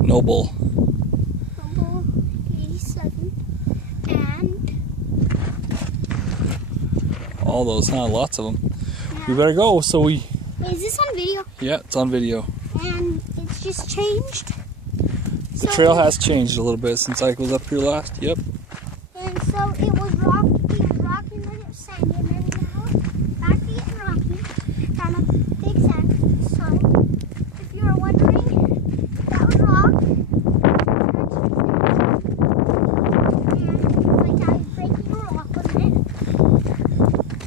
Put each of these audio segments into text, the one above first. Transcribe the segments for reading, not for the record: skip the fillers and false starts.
Noble. Noble 87. And All those, huh? Lots of them. yeah. We better go. So we. Wait, is this on video? Yeah, it's on video. And it's just changed. The trail has changed a little bit since I was up here last. Yep. And so it was rocky, then it was sandy, and then now back to getting rocky, kind of big sand. So if you were wondering, that was rock. And like I was breaking a rock, wasn't it?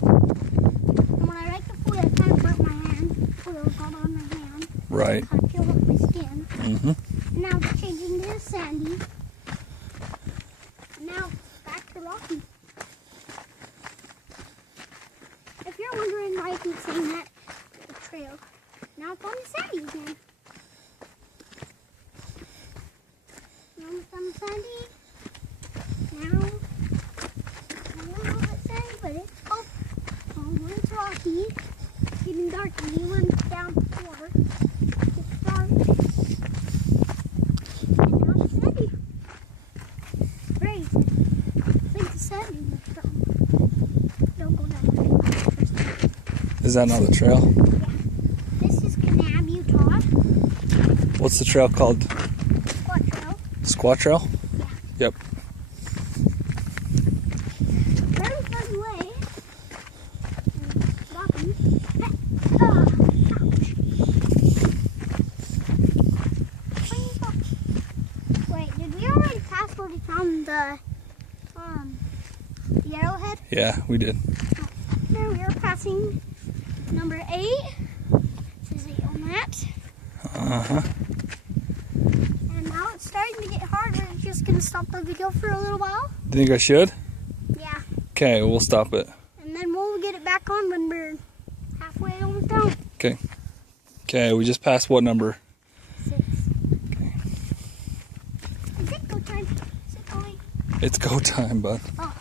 And when I raked the foil, it kind of burnt my hand. Foil got on my hand. Right. Kind of peeled off my skin. Mm-hmm. Now it's changing to sandy. Now back to rocky. If you're wondering why I keep saying that, the trail. Now it's on the sandy again. Now it's on the sandy. Now a little bit sandy, but it's when it's rocky, it's getting dark and you went down before. It's dark. And now it's sandy. Great. I think the sandy was done. Don't go down there. Is that not the trail? Yeah. This is Kanab, Utah. What's the trail called? Squaw Trail. Squaw Trail? Yeah. Yep. Very fun way. Rocky. Ouch. Wait, did we already pass where we found the arrowhead? Yeah, we did. Here we are passing number 8. This is 8 on that. Uh-huh. And now it's starting to get harder. It's just going to stop the video for a little while. Do you think I should? Yeah. Okay, we'll stop it. And then we'll get it back on when we're halfway almost down. Okay. Okay, we just passed what number? 6. Okay. Is it go time? Is it going? It's go time, bud. Oh.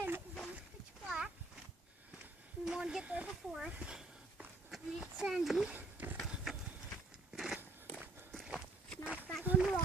And it's pitch black. We want to get there before. And it's sandy.